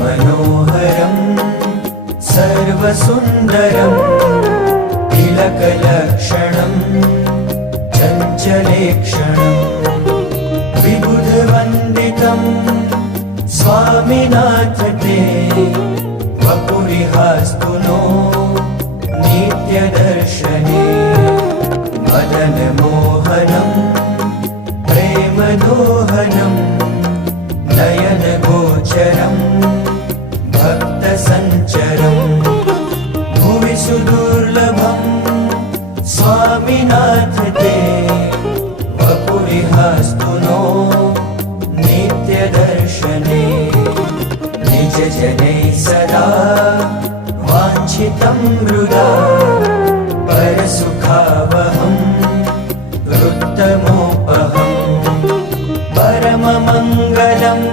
मनोहरं सर्वसुन्दरं तिलकलक्षणं चञ्चलेक्षणं विबुधवन्दितं स्वामिनाथ ते वपुरिहास्तु नो नित्यदर्शने मदनमोहनं प्रेमदोहनं नयनगोचरं भक्तसञ्चरं भुवि सुदुर्लभं स्वामिनाथ ते वपुरिहास्तु नो नित्यदर्शने निजजनैः सदा वाञ्छितं हृदा